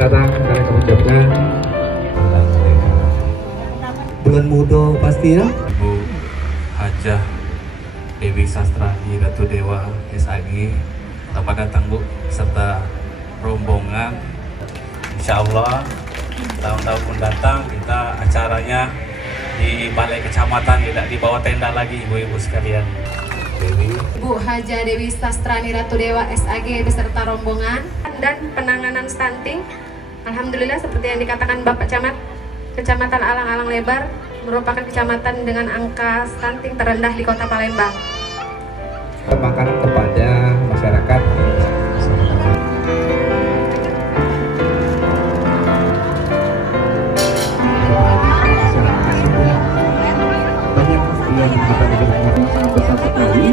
datang kami ucapkan dengan mudah pasti ya. Ibu Hajah Dewi Sastrani Ratu Dewa SAG, selamat datang Bu serta rombongan. Insya Allah tahun-tahun mendatang kita acaranya di Balai Kecamatan, tidak di bawah tenda lagi ibu-ibu sekalian. Dewi. Bu Hajah Dewi Sastrani Ratu Dewa SAG beserta rombongan. Dan penanganan stunting, alhamdulillah seperti yang dikatakan Bapak Camat, Kecamatan Alang-Alang Lebar merupakan kecamatan dengan angka stunting terendah di Kota Palembang. Makanan kepada masyarakat. Banyak yang kita sangat besar sekali.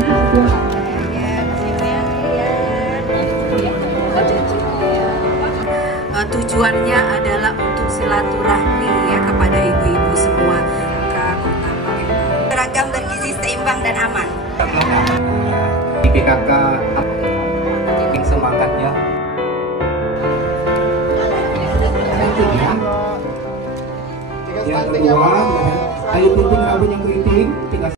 Tujuannya adalah untuk silaturahmi ya kepada ibu-ibu semua ke Kota Palembang. Seragam bergizi seimbang dan aman. Di PKK yang semangatnya. Yang kedua, ayo piting rambut yang keriting.